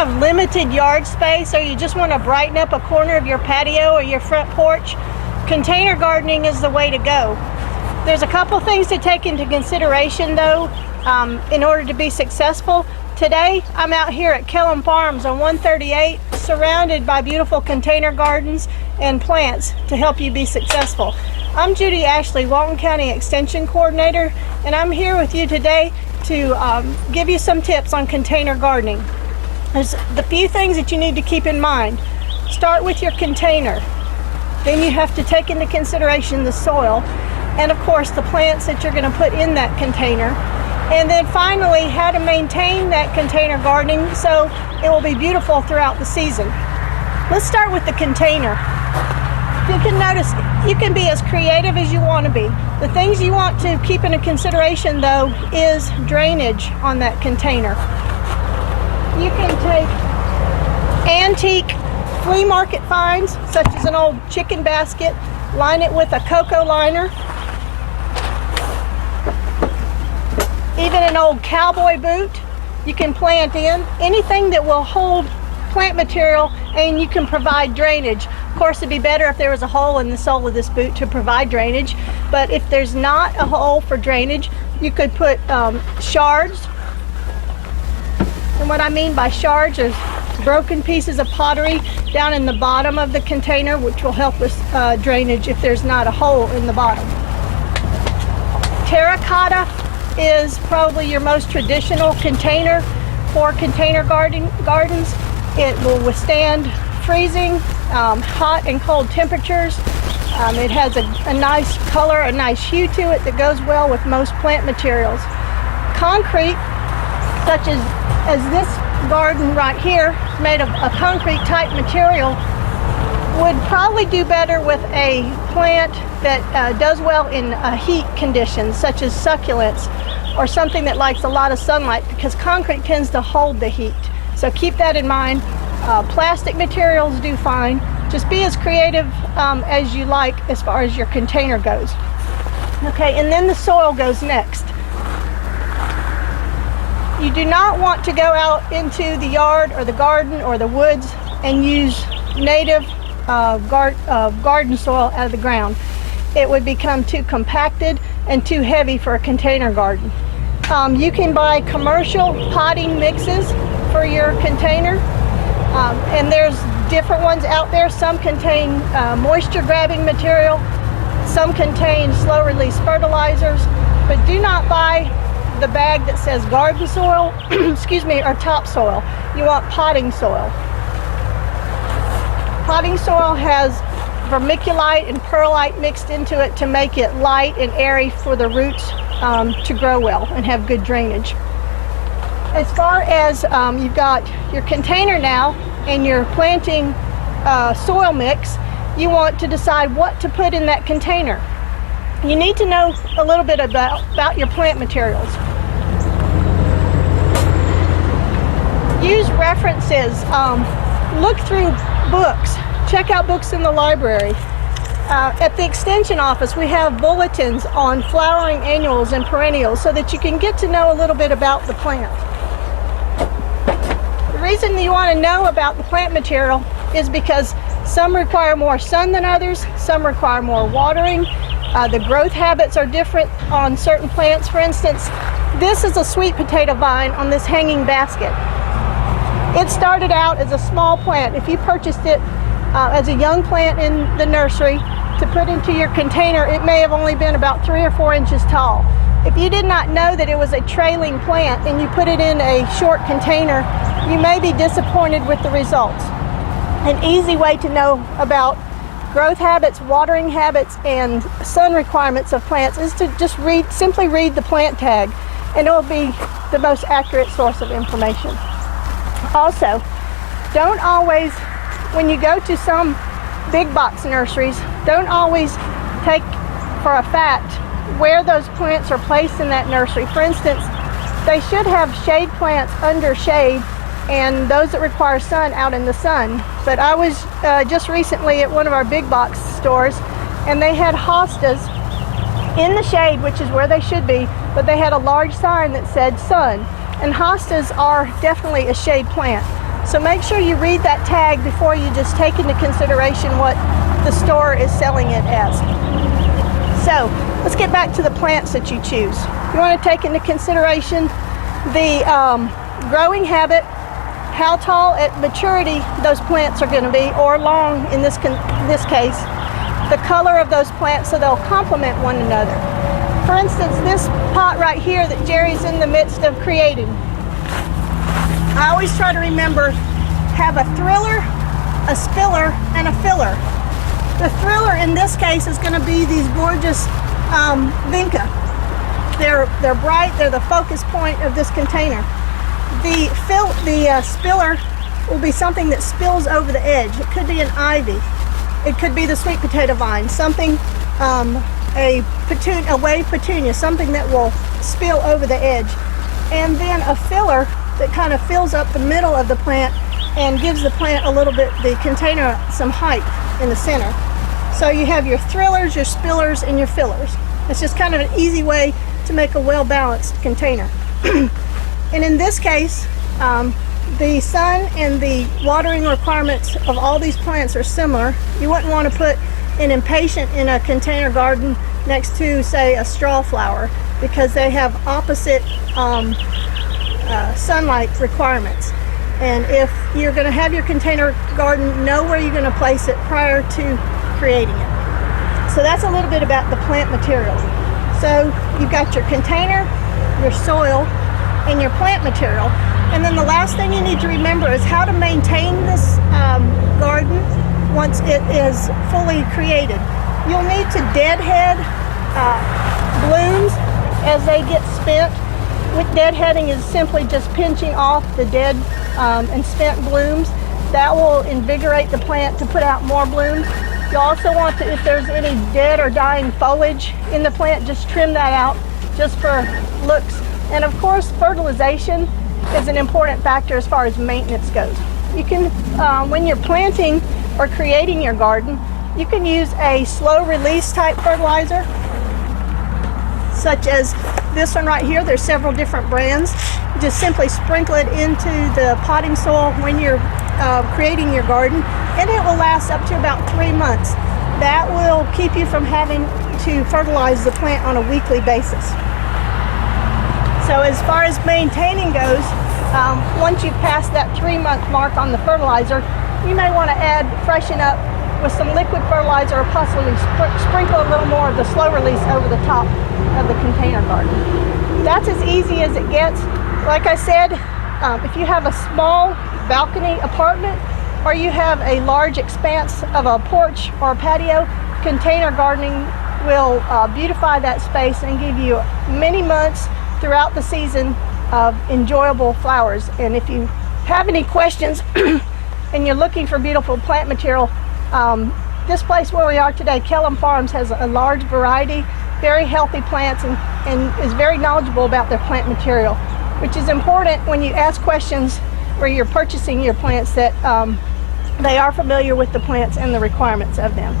have limited yard space, or you just want to brighten up a corner of your patio or your front porch, container gardening is the way to go. There's a couple things to take into consideration though in order to be successful. Today I'm out here at Kellum Farms on 138, surrounded by beautiful container gardens and plants to help you be successful. I'm Judy Ashley, Walton County Extension Coordinator, and I'm here with you today to give you some tips on container gardening. There's the few things that you need to keep in mind. Start with your container. Then you have to take into consideration the soil and of course the plants that you're going to put in that container. And then finally, how to maintain that container gardening so it will be beautiful throughout the season. Let's start with the container. You can notice you can be as creative as you want to be. The things you want to keep into consideration though is drainage on that container. You can take antique flea market finds such as an old chicken basket, line it with a cocoa liner, even an old cowboy boot you can plant in, anything that will hold plant material and you can provide drainage. Of course, it'd be better if there was a hole in the sole of this boot to provide drainage, but if there's not a hole for drainage, you could put shards. And what I mean by shards is broken pieces of pottery down in the bottom of the container, which will help with drainage if there's not a hole in the bottom. Terracotta is probably your most traditional container for container gardens. It will withstand freezing, hot and cold temperatures. It has a nice color, a nice hue to it that goes well with most plant materials. Concrete, such as this garden right here, made of a concrete type material, would probably do better with a plant that does well in heat conditions, such as succulents, or something that likes a lot of sunlight, because concrete tends to hold the heat. So keep that in mind. Plastic materials do fine. Just be as creative as you like as far as your container goes. Okay, and then the soil goes next. You do not want to go out into the yard or the garden or the woods and use native garden soil out of the ground. It would become too compacted and too heavy for a container garden. You can buy commercial potting mixes for your container, and there's different ones out there. Some contain moisture grabbing material, some contain slow release fertilizers, but do not buy the bag that says garden soil, excuse me, or topsoil. You want potting soil. Potting soil has vermiculite and perlite mixed into it to make it light and airy for the roots to grow well and have good drainage. As far as you've got your container now and you're planting soil mix, you want to decide what to put in that container. You need to know a little bit about your plant materials. Use references, look through books, check out books in the library. At the Extension office, we have bulletins on flowering annuals and perennials so that you can get to know a little bit about the plant. The reason you want to know about the plant material is because some require more sun than others, some require more watering. The growth habits are different on certain plants. For instance, this is a sweet potato vine on this hanging basket. It started out as a small plant. If you purchased it as a young plant in the nursery to put into your container, it may have only been about 3 or 4 inches tall. If you did not know that it was a trailing plant and you put it in a short container, you may be disappointed with the results. An easy way to know about growth habits, watering habits, and sun requirements of plants is to just simply read the plant tag, and it will be the most accurate source of information. Also, don't always, when you go to some big box nurseries, don't always take for a fact where those plants are placed in that nursery. For instance, they should have shade plants under shade and those that require sun out in the sun. But I was just recently at one of our big box stores, and they had hostas in the shade, which is where they should be, but they had a large sign that said sun. And hostas are definitely a shade plant. So make sure you read that tag before you just take into consideration what the store is selling it as. So let's get back to the plants that you choose. You want to take into consideration the growing habit, how tall at maturity those plants are going to be, or long in this case, the color of those plants so they'll complement one another. For instance, this pot right here that Jerry's in the midst of creating, I always try to remember, have a thriller, a spiller, and a filler. The thriller in this case is going to be these gorgeous vinca. They're bright, they're the focus point of this container. The spiller will be something that spills over the edge. It could be an ivy. It could be the sweet potato vine, something, a wave petunia, something that will spill over the edge. And then a filler that kind of fills up the middle of the plant and gives the plant a little bit, the container, some height in the center. So you have your thrillers, your spillers, and your fillers. It's just kind of an easy way to make a well-balanced container. And in this case, the sun and the watering requirements of all these plants are similar. You wouldn't want to put an impatient in a container garden next to, say, a straw flower, because they have opposite sunlight requirements. And if you're going to have your container garden, know where you're going to place it prior to creating it. So that's a little bit about the plant material. So you've got your container, your soil, and your plant material. And then the last thing you need to remember is how to maintain this garden once it is fully created. You'll need to deadhead blooms as they get spent. With deadheading is simply just pinching off the dead and spent blooms. That will invigorate the plant to put out more blooms. You also want to, if there's any dead or dying foliage in the plant, just trim that out just for looks. And of course, fertilization is an important factor as far as maintenance goes. You can, when you're planting or creating your garden, you can use a slow release type fertilizer, such as this one right here. There's several different brands. Just simply sprinkle it into the potting soil when you're creating your garden, and it will last up to about 3 months. That will keep you from having to fertilize the plant on a weekly basis. So as far as maintaining goes, once you've passed that 3-month mark on the fertilizer, you may want to freshen up with some liquid fertilizer, or possibly sprinkle a little more of the slow release over the top of the container garden. That's as easy as it gets. Like I said, if you have a small balcony apartment, or you have a large expanse of a porch or a patio, container gardening will beautify that space and give you many months throughout the season of enjoyable flowers. And if you have any questions and you're looking for beautiful plant material, this place where we are today, Kellum Farms, has a large variety, very healthy plants, and is very knowledgeable about their plant material, which is important when you ask questions where you're purchasing your plants, that they are familiar with the plants and the requirements of them.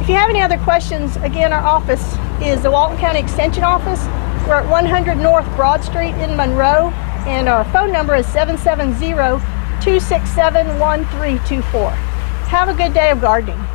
If you have any other questions, again, our office is the Walton County Extension Office. We're at 100 North Broad Street in Monroe, and our phone number is 770-267-1324. Have a good day of gardening.